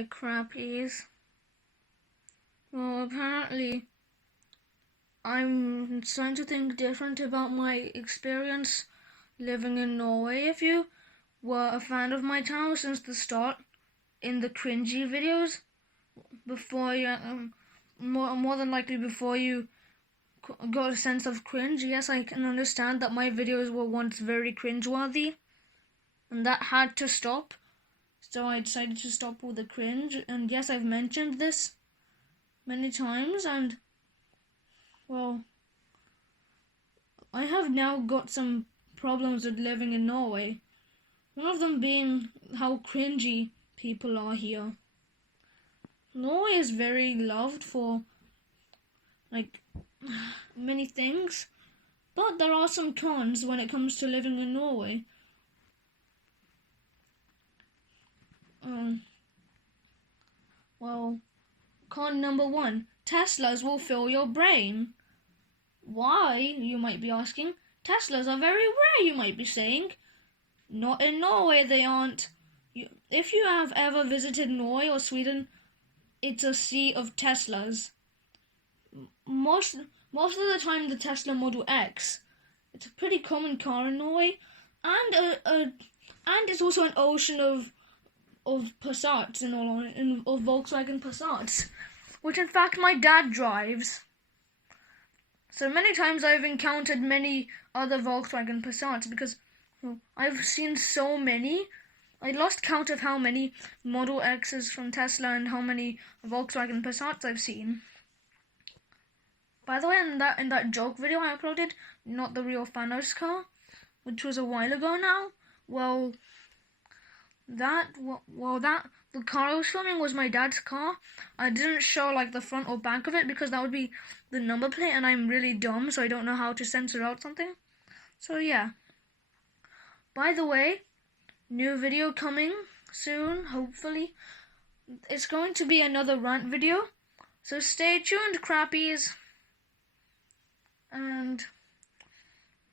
Hi, crappies. Well, apparently, I'm starting to think different about my experience living in Norway. If you were a fan of my channel since the start, in the cringy videos, before you, more than likely before you got a sense of cringe, yes, I can understand that my videos were once very cringeworthy, and that had to stop. So I decided to stop with the cringe, and yes, I've mentioned this many times, and well, I have now got some problems with living in Norway. One of them being how cringy people are here. Norway is very loved for like many things, but there are some cons when it comes to living in Norway. Well, con number 1, Teslas will fill your brain. Why, you might be asking? Teslas are very rare, you might be saying. Not in Norway, they aren't. If you have ever visited Norway or Sweden, it's a sea of Teslas. Most of the time, the Tesla Model X. It's a pretty common car in Norway, and it's also an ocean of Passats of Volkswagen Passats, which in fact my dad drives. So many times I've encountered many other Volkswagen Passats because I've seen so many. I lost count of how many Model X's from Tesla and how many Volkswagen Passats I've seen. By the way, in that joke video I uploaded, not the real Thanos car, which was a while ago now, the car I was filming was my dad's car. I didn't show like the front or back of it because that would be the number plate, and I'm really dumb, so I don't know how to censor out something. So yeah. By the way, new video coming soon, hopefully. It's going to be another rant video, so stay tuned, crappies. And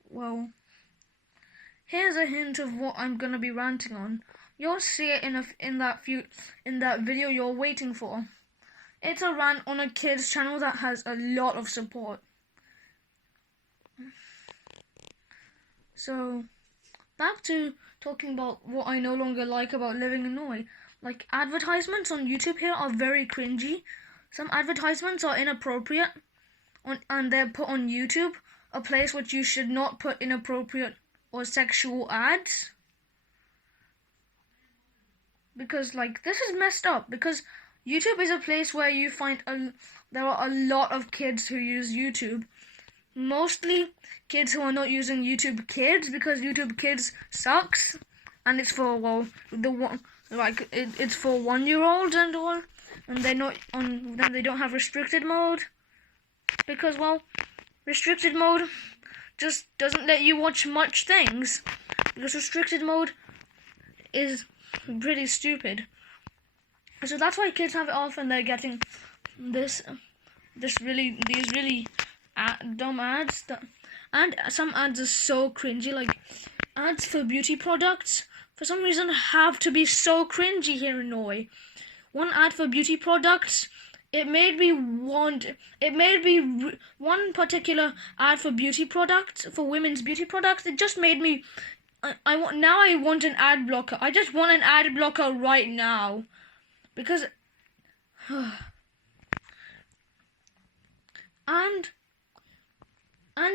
well, here's a hint of what I'm gonna be ranting on. You'll see it in that video you're waiting for. It's a rant on a kid's channel that has a lot of support. So, back to talking about what I no longer like about living in Norway. Like, advertisements on YouTube here are very cringy. Some advertisements are inappropriate, and they're put on YouTube, a place which you should not put inappropriate or sexual ads. Because, like, this is messed up, because YouTube is a place where you find there are a lot of kids who use YouTube. Mostly kids who are not using YouTube Kids, because YouTube Kids sucks, and it's for it's for 1-year-olds and all, and they don't have restricted mode, because restricted mode just doesn't let you watch much things, because restricted mode is pretty stupid. So that's why kids have it off, and they're getting these really dumb ads. And some ads are so cringy, like ads for beauty products. For some reason, have to be so cringy here in Norway. One ad for beauty products, one particular ad for beauty products, for women's beauty products. It just made me. I want an ad blocker. I just want an ad blocker right now, because and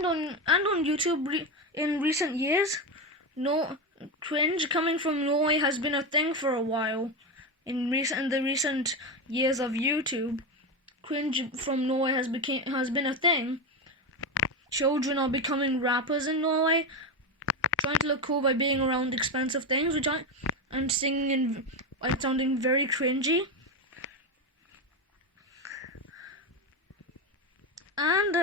on YouTube in recent years, cringe coming from Norway has been a thing for a while. In the recent years of YouTube, cringe from Norway has been a thing. Children are becoming rappers in Norway, trying to look cool by being around expensive things, and singing and sounding very cringy. And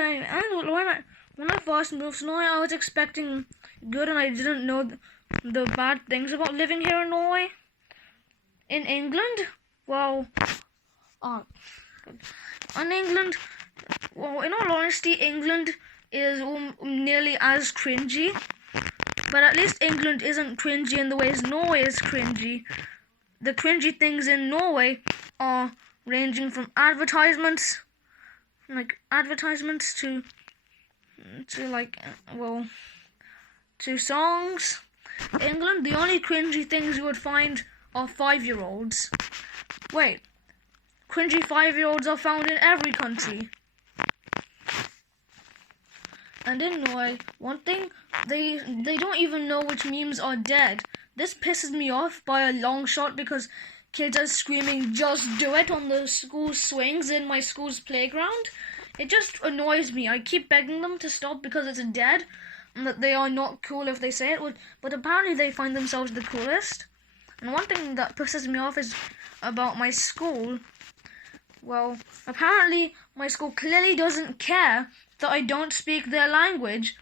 when I first moved to Norway, I was expecting good, and I didn't know the bad things about living here in Norway. In England, in all honesty, England is nearly as cringy, but at least England isn't cringy in the ways Norway is cringy. The cringy things in Norway are ranging from advertisements, to songs. England, the only cringy things you would find are 5-year-olds. Wait, cringy 5-year-olds are found in every country. And in Norway, one thing, they don't even know which memes are dead. This pisses me off by a long shot because kids are screaming "just do it" on the school swings in my school's playground. It just annoys me. I keep begging them to stop because it's dead and that they are not cool if they say it, but apparently they find themselves the coolest. And one thing that pisses me off is about my school. Well, apparently my school clearly doesn't care that I don't speak their language,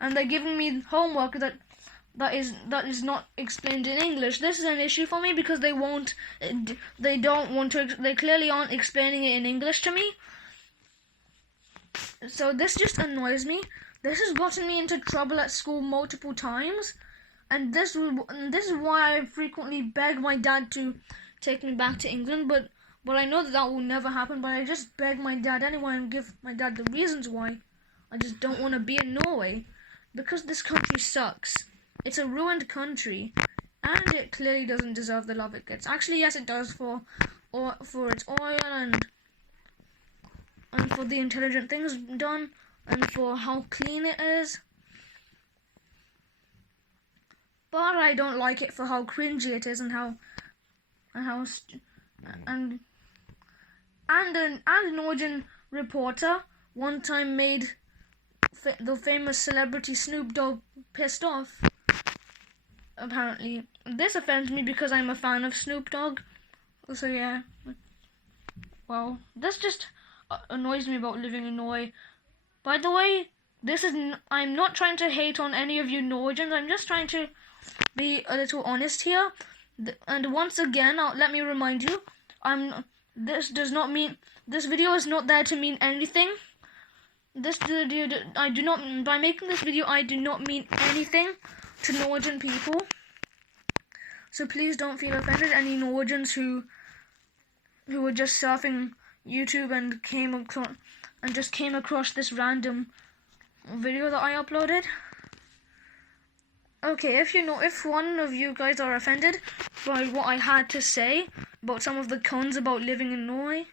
and they're giving me homework that is not explained in English. This is an issue for me because they clearly aren't explaining it in English to me. So this just annoys me. This has gotten me into trouble at school multiple times, and this is why I frequently beg my dad to take me back to England, but I know that will never happen, but I just beg my dad anyway and give my dad the reasons why I just don't want to be in Norway. Because this country sucks. It's a ruined country, and it clearly doesn't deserve the love it gets. Actually, yes, it does for its oil and for the intelligent things done, and for how clean it is. But I don't like it for how cringy it is and an Norwegian reporter one time made the famous celebrity Snoop Dogg pissed off. Apparently, this offends me because I'm a fan of Snoop Dogg. So yeah. Well, this just annoys me about living in Norway. By the way, I'm not trying to hate on any of you Norwegians. I'm just trying to be a little honest here. And once again, let me remind you, this video is not there to mean anything. By making this video, I do not mean anything to Norwegian people. So please don't feel offended, any Norwegians who were just surfing YouTube and came across this random video that I uploaded. Okay, if one of you guys are offended by what I had to say about some of the cons about living in Norway,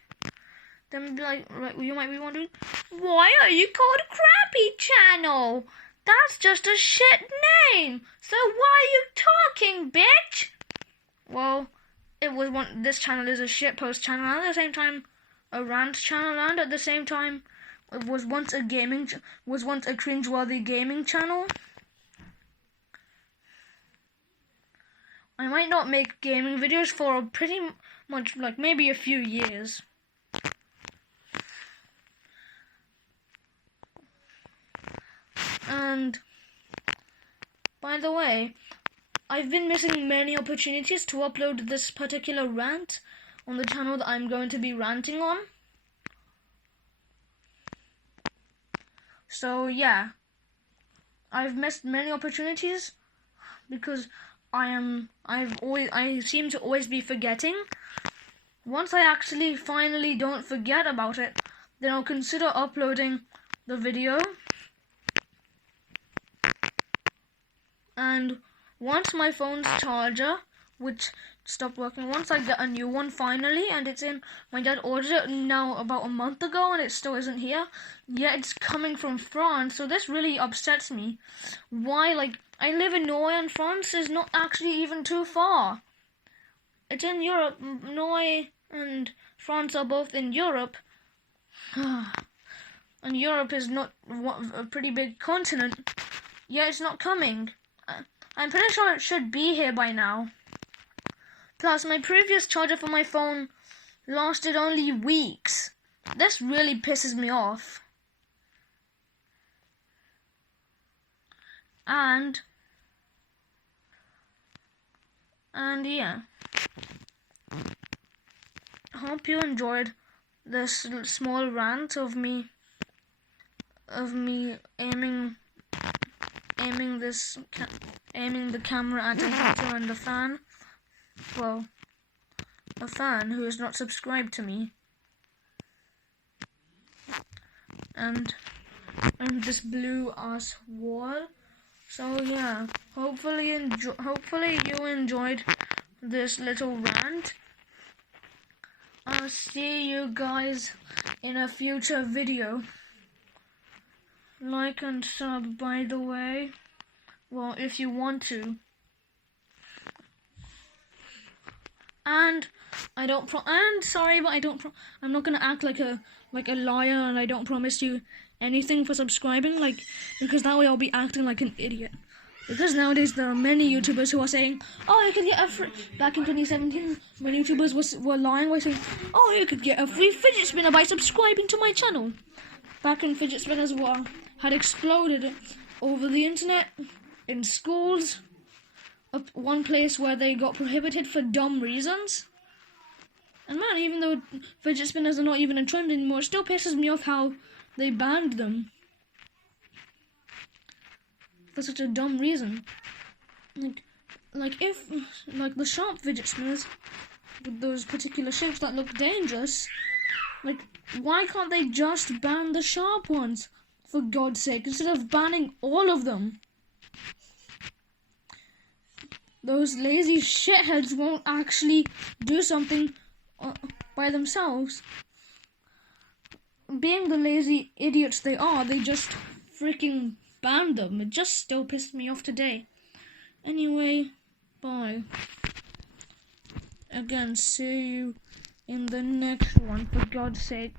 then you might be wondering, why are you called Crappy Channel? That's just a shit name. So why are you talking, bitch? Well, this channel is a shitpost channel, and at the same time a rant channel, and at the same time it was once a cringe-worthy gaming channel. I might not make gaming videos for pretty much maybe a few years. And by the way, I've been missing many opportunities to upload this particular rant on the channel that I'm going to be ranting on. So yeah, I've missed many opportunities because I seem to always be forgetting. Once I actually finally don't forget about it, then I'll consider uploading the video. And once my phone's charger, which stopped working, once I get a new one finally, and it's in, my dad ordered it now about a month ago and it still isn't here, yet it's coming from France, so this really upsets me. Why, I live in Norway and France is not actually even too far. It's in Europe. Norway and France are both in Europe. And Europe is not a pretty big continent, yet it's not coming. I'm pretty sure it should be here by now. Plus, my previous charger for my phone lasted only weeks. This really pisses me off. And yeah. I hope you enjoyed this small rant of me aiming the camera at a heater and a fan. Well, a fan who is not subscribed to me. And this blue ass wall. So yeah, hopefully you enjoyed this little rant. I'll see you guys in a future video. Like and sub, by the way. Well, if you want to. And I don't sorry, but I'm not gonna act like a liar, and I don't promise you anything for subscribing, because that way I'll be acting like an idiot. Because nowadays there are many YouTubers who are saying, oh, you could get a free... Back in 2017, many YouTubers were lying by saying, oh, you could get a free fidget spinner by subscribing to my channel. Back when fidget spinners had exploded over the internet, in schools, one place where they got prohibited for dumb reasons. And man, even though fidget spinners are not even a trend anymore, it still pisses me off how they banned them. For such a dumb reason. If the sharp fidget spinners with those particular shapes that look dangerous, why can't they just ban the sharp ones, for God's sake, instead of banning all of them? Those lazy shitheads won't actually do something by themselves. Being the lazy idiots they are, they just freaking banned them. It just still pissed me off today. Anyway, bye. Again, see you in the next one, for God's sake.